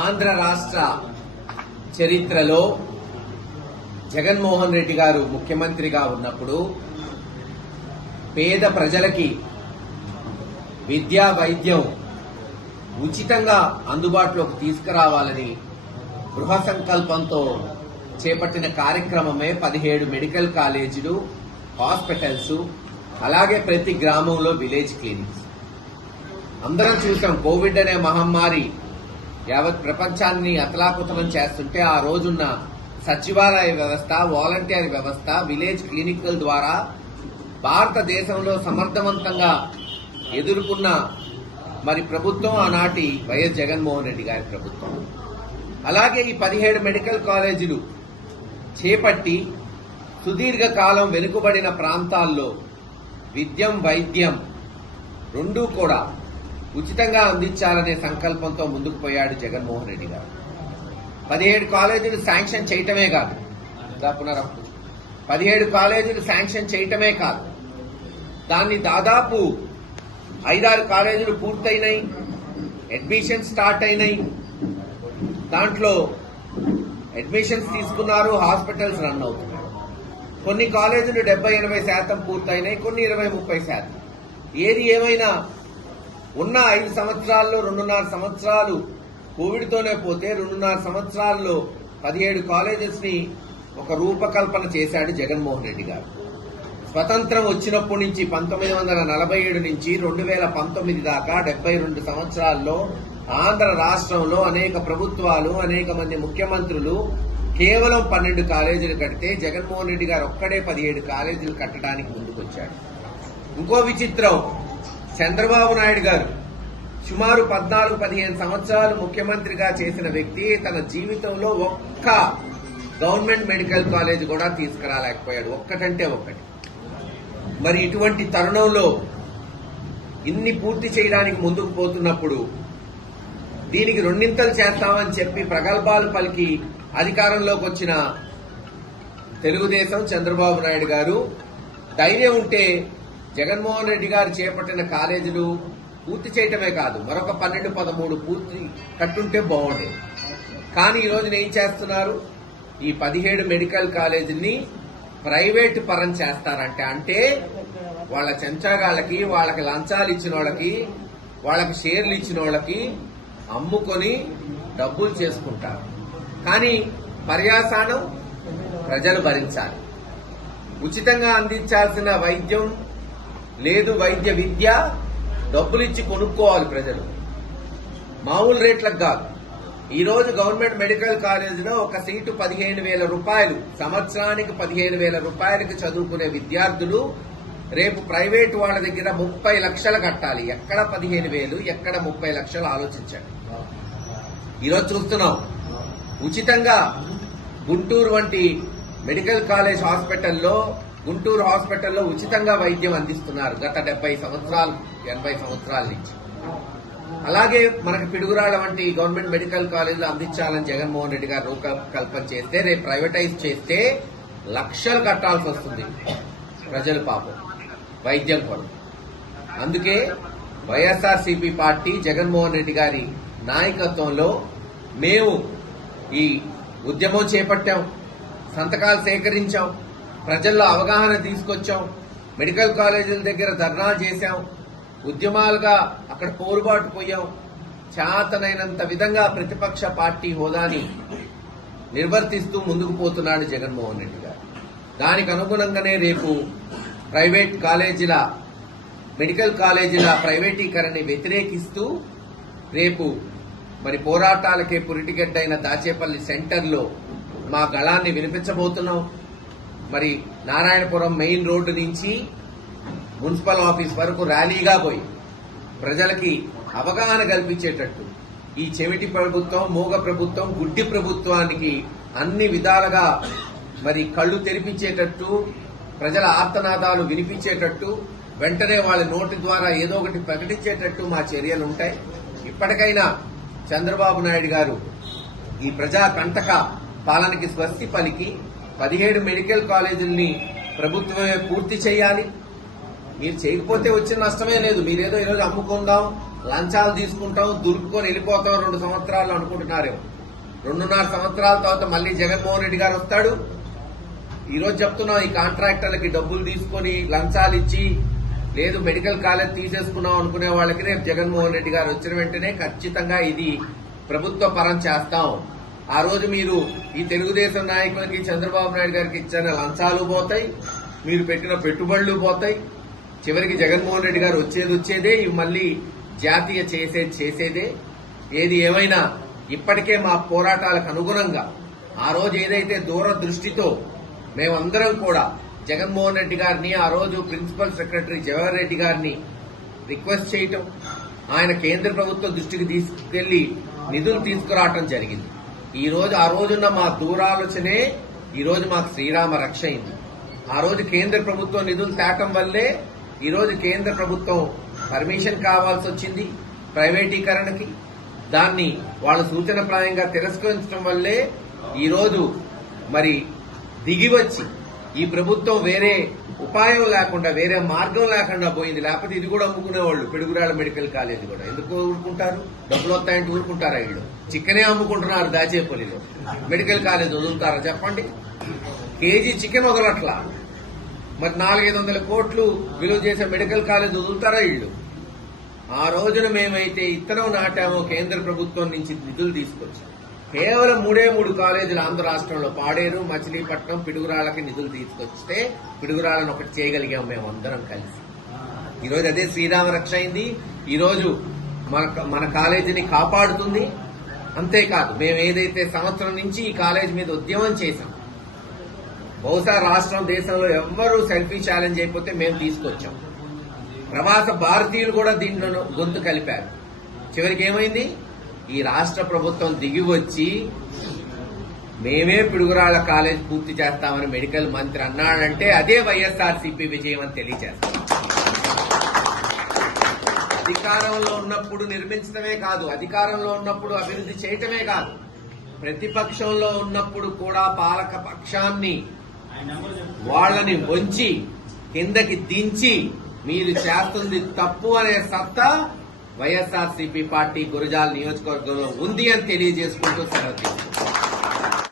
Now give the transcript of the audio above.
ఆంధ్ర రాష్ట్ర చరిత్రలో జగన్మోహన్ రెడ్డి గారు ముఖ్యమంత్రిగా ఉన్నప్పుడు పేద ప్రజలకి విద్యా వైద్యం ఉచితంగా అందుబాటులోకి తీసుకురావాలని గృహ సంకల్పంతో చేపట్టిన కార్యక్రమమే పదిహేడు మెడికల్ కాలేజీలు హాస్పిటల్స్ అలాగే ప్రతి గ్రామంలో విలేజ్ క్లినిక్స్. అందరం చూసాం కోవిడ్ అనే మహమ్మారి యావత్ ప్రపంచాన్ని అతలాకుతలం చేస్తుంటే ఆ రోజున్న సచివాలయ వ్యవస్థ వాలంటీర్ వ్యవస్థ విలేజ్ క్లినిక్ల ద్వారా భారతదేశంలో సమర్థవంతంగా ఎదుర్కొన్న మరి ప్రభుత్వం ఆనాటి వైఎస్ జగన్మోహన్ రెడ్డి గారి ప్రభుత్వం. అలాగే ఈ పదిహేడు మెడికల్ కాలేజీలు చేపట్టి సుదీర్ఘ కాలం వెనుకబడిన ప్రాంతాల్లో విద్యం వైద్యం రెండూ కూడా ఉచితంగా అందించాలనే సంకల్పంతో ముందుకు పోయాడు జగన్మోహన్ రెడ్డి గారు. పదిహేడు కాలేజీలు శాంక్షన్ చేయటమే కాదు. పునరప్పు పదిహేడు కాలేజీలు శాంక్షన్ చేయటమే కాదు. దాన్ని దాదాపు ఐదారు కాలేజీలు పూర్తయినాయి. అడ్మిషన్ స్టార్ట్ అయినాయి. దాంట్లో అడ్మిషన్స్ తీసుకున్నారు హాస్పిటల్స్ రన్ అవుతున్నాయి. కొన్ని కాలేజీలు డెబ్బై ఎనభై శాతం పూర్తయినాయి కొన్ని ఇరవై ముప్పై శాతం. ఏది ఏమైనా ఉన్న ఐదు సంవత్సరాల్లో రెండున్నర సంవత్సరాలు కోవిడ్తోనే పోతే రెండున్నర సంవత్సరాల్లో పదిహేడు కాలేజెస్ని ఒక రూపకల్పన చేశాడు జగన్మోహన్ రెడ్డి గారు. స్వతంత్రం వచ్చినప్పటి నుంచి పంతొమ్మిది వందల నలభై ఏడు నుంచి రెండు వేల పంతొమ్మిది దాకా డెబ్బై రెండు సంవత్సరాల్లో ఆంధ్ర రాష్ట్రంలో అనేక ప్రభుత్వాలు అనేక మంది ముఖ్యమంత్రులు కేవలం పన్నెండు కాలేజీలు కడితే జగన్మోహన్ రెడ్డి గారు ఒక్కడే పదిహేడు కాలేజీలు కట్టడానికి ముందుకొచ్చాడు. ఇంకో విచిత్రం చంద్రబాబు నాయుడు గారు సుమారు పద్నాలుగు పదిహేను సంవత్సరాలు ముఖ్యమంత్రిగా చేసిన వ్యక్తి తన జీవితంలో ఒక్క గవర్నమెంట్ మెడికల్ కాలేజ్ కూడా తీసుకురాలేకపోయాడు. ఒక్కటంటే ఒక్కటి. మరి ఇటువంటి తరుణంలో ఇన్ని పూర్తి చేయడానికి ముందుకు పోతున్నప్పుడు దీనికి రెండింతలు చేస్తామని చెప్పి ప్రగల్భాలు పలికి అధికారంలోకి వచ్చిన తెలుగుదేశం చంద్రబాబు నాయుడు గారు ధైర్యం ఉంటే జగన్మోహన్ రెడ్డి గారు చేపట్టిన కాలేజీలు పూర్తి చేయటమే కాదు మరొక పన్నెండు పదమూడు పూర్తి కట్టుంటే బాగుండేది. కానీ ఈరోజున ఏం చేస్తున్నారు? ఈ పదిహేడు మెడికల్ కాలేజీని ప్రైవేట్ పరం చేస్తారంటే అంటే వాళ్ళ చెంచాగాళ్ళకి వాళ్ళకి లంచాలు ఇచ్చిన వాళ్ళకి వాళ్ళకి షేర్లు ఇచ్చిన వాళ్ళకి అమ్ముకొని డబ్బులు చేసుకుంటారు. కానీ పర్యాసానం ప్రజలు భరించాలి. ఉచితంగా అందించాల్సిన వైద్యం లేదు వైద్య విద్య డబ్బులు ఇచ్చి కొనుక్కోవాలి ప్రజలు. మామూలు రేట్లకు కాదు. ఈరోజు గవర్నమెంట్ మెడికల్ కాలేజీలో ఒక సీటు పదిహేను వేల రూపాయలు సంవత్సరానికి పదిహేను వేల రూపాయలకి చదువుకునే విద్యార్థులు రేపు ప్రైవేట్ వాళ్ళ దగ్గర ముప్పై లక్షలు కట్టాలి. ఎక్కడ పదిహేను వేలు ఎక్కడ ముప్పై లక్షలు ఆలోచించండి. ఈరోజు చూస్తున్నాం. ఉచితంగా గుంటూరు వంటి మెడికల్ కాలేజ్ హాస్పిటల్లో గుంటూరు హాస్పిటల్లో ఉచితంగా వైద్యం అందిస్తున్నారు గత డెబ్బై సంవత్సరాలు ఎనభై సంవత్సరాల నుంచి. అలాగే మనకు పిడుగురాళ్ళ వంటి గవర్నమెంట్ మెడికల్ కాలేజీలు అందించాలని జగన్మోహన్ రెడ్డి గారు రూపకల్పన చేస్తే రేపు ప్రైవేటైజ్ చేస్తే లక్షలు కట్టాల్సి వస్తుంది. ప్రజలు పాపం. వైద్యం కొరకు అందుకే వైఎస్ఆర్సీపీ పార్టీ జగన్మోహన్ రెడ్డి గారి నాయకత్వంలో మేము ఈ ఉద్యమం చేపట్టాం సంతకాలు సేకరించాం ప్రజల్లో అవగాహన తీసుకొచ్చాం. మెడికల్ కాలేజీల దగ్గర ధర్నాలు చేశాం. ఉద్యమాలుగా అక్కడ పోరుబాటు పోయాం. చేతనైనంత విధంగా ప్రతిపక్ష పార్టీ హోదాని నిర్వర్తిస్తూ ముందుకు పోతున్నాడు జగన్మోహన్ రెడ్డి గారు. దానికి అనుగుణంగానే రేపు ప్రైవేట్ కాలేజీల మెడికల్ కాలేజీల ప్రైవేటీకరణని వ్యతిరేకిస్తూ రేపు మరి పోరాటాలకే పురిటిగడ్డైన దాచేపల్లి సెంటర్లో మా గళాన్ని వినిపించబోతున్నాం. మరి నారాయణపురం మెయిన్ రోడ్డు నుంచి మున్సిపల్ ఆఫీస్ వరకు ర్యాలీగా పోయి ప్రజలకి అవగాహన కల్పించేటట్టు ఈ చెవిటి ప్రభుత్వం మూగ ప్రభుత్వం గుడ్డి ప్రభుత్వానికి అన్ని విధాలుగా మరి కళ్ళు తెరిపించేటట్టు ప్రజల ఆర్తనాదాలు వినిపించేటట్టు వెంటనే వాళ్ళ నోటి ద్వారా ఏదో ఒకటి ప్రకటించేటట్టు మా చర్యలు ఉంటాయి. ఇప్పటికైనా చంద్రబాబు నాయుడు గారు ఈ ప్రజా కంటక పాలనకి స్వస్తి పలికి పదిహేడు మెడికల్ కాలేజీల్ని ప్రభుత్వమే పూర్తి చేయాలి. మీరు చేయకపోతే వచ్చిన నష్టమే లేదు. మీరేదో ఈరోజు అమ్ముకుందాం లంచాలు తీసుకుంటాం దులుపుకొని వెళ్ళిపోతాం రెండు సంవత్సరాలు అనుకుంటున్నారేమో. రెండున్నర సంవత్సరాల తర్వాత మళ్ళీ జగన్మోహన్ రెడ్డి గారు వస్తాడు. ఈరోజు చెప్తున్నాం ఈ కాంట్రాక్టర్లకి డబ్బులు తీసుకొని లంచాలు ఇచ్చి లేదు మెడికల్ కాలేజ్ తీసేసుకున్నాం అనుకునే వాళ్ళకి రేపు జగన్మోహన్ రెడ్డి గారు వచ్చిన వెంటనే ఖచ్చితంగా ఇది ప్రభుత్వ పరం చేస్తాం. ఆ రోజు మీరు ఈ తెలుగుదేశం నాయకులకి చంద్రబాబు నాయుడు గారికి ఇచ్చిన లంచాలు పోతాయి మీరు పెట్టిన పెట్టుబడులు పోతాయి. చివరికి జగన్మోహన్ రెడ్డి గారు వచ్చేది వచ్చేదే ఇవి మళ్ళీ జాతీయ చేసేది చేసేదే. ఏది ఏమైనా ఇప్పటికే మా పోరాటాలకు అనుగుణంగా ఆ రోజు ఏదైతే దూరదృష్టితో మేమందరం కూడా జగన్మోహన్ రెడ్డి గారిని ఆ రోజు ప్రిన్సిపల్ సెక్రటరీ జవహర్ రెడ్డి గారిని రిక్వెస్ట్ చేయటం ఆయన కేంద్ర ప్రభుత్వం దృష్టికి తీసుకెళ్ళి నిధులు తీసుకురావటం జరిగింది. ఈ రోజు ఆ రోజున్న మా దూరాలోచనే ఈ రోజు మాకు శ్రీరామ రక్ష అయింది. ఆ రోజు కేంద్ర ప్రభుత్వం నిధులు తేకం వల్లే ఈ రోజు కేంద్ర ప్రభుత్వం పర్మిషన్ కావాల్సి వచ్చింది ప్రైవేటీకరణకి. దాన్ని వాళ్ళ సూచన ప్రాయంగా తిరస్కరించడం వల్లే ఈరోజు మరి దిగి వచ్చి ఈ ప్రభుత్వం వేరే ఉపాయం లేకుండా వేరే మార్గం లేకుండా పోయింది. లేకపోతే ఇది కూడా అమ్ముకునేవాళ్ళు. పిడుగురాళ్ళ మెడికల్ కాలేజ్ కూడా. ఎందుకు ఊరుకుంటారు? డబ్బులు వస్తాయంటే ఊరుకుంటారా వీళ్ళు? చికెనే అమ్ముకుంటున్నారు దాచేపల్లిలో. Medical college వదులుతారా? చెప్పండి. కేజీ చికెన్ వదలట్లా మరి నాలుగైదు వందల కోట్లు విలువ చేసే మెడికల్ కాలేజ్ వదులుతారా వీళ్ళు? ఆ రోజున మేమైతే ఇత్తనం నాటామో కేంద్ర ప్రభుత్వం నుంచి నిధులు తీసుకొచ్చాం. కేవలం మూడే మూడు కాలేజీలు ఆంధ్ర రాష్ట్రంలో పాడేరు మచిలీపట్నం పిడుగురాళ్ళకి నిధులు తీసుకొస్తే పిడుగురాళ్ళను ఒకటి చేయగలిగాం మేము అందరం కలిసి. ఈరోజు అదే శ్రీరామ రక్ష అయింది. ఈరోజు మన మన కాలేజీని కాపాడుతుంది. అంతేకాదు మేము ఏదైతే సంవత్సరం నుంచి ఈ కాలేజీ మీద ఉద్యమం చేశాం బహుశా రాష్ట్రం దేశంలో ఎవ్వరూ సెల్ఫీ ఛాలెంజ్ అయిపోతే మేము తీసుకొచ్చాం. ప్రవాస భారతీయులు కూడా దీంట్లో గొంతు కలిపారు. చివరికి ఏమైంది? ఈ రాష్ట్ర ప్రభుత్వం దిగి వచ్చి మేమే పిడుగురాళ్ళ కాలేజ్ పూర్తి చేస్తామని మెడికల్ మంత్రి అన్నాడంటే అదే వైఎస్ఆర్సీపీ విజయం అని తెలియజేస్తాం. అధికారంలో ఉన్నప్పుడు నిర్మించడమే కాదు అధికారంలో ఉన్నప్పుడు అభివృద్ధి చేయటమే కాదు ప్రతిపక్షంలో ఉన్నప్పుడు కూడా పాలక పక్షాన్ని వాళ్ళని వంచి కిందకి దించి మీరు చేస్తుంది తప్పు అనే సత్తా వైఎస్ఆర్సీపీ పార్టీ గురజాల నియోజకవర్గంలో ఉంది అని తెలియజేసుకుంటూ సెలవు తీసుకుంటాం.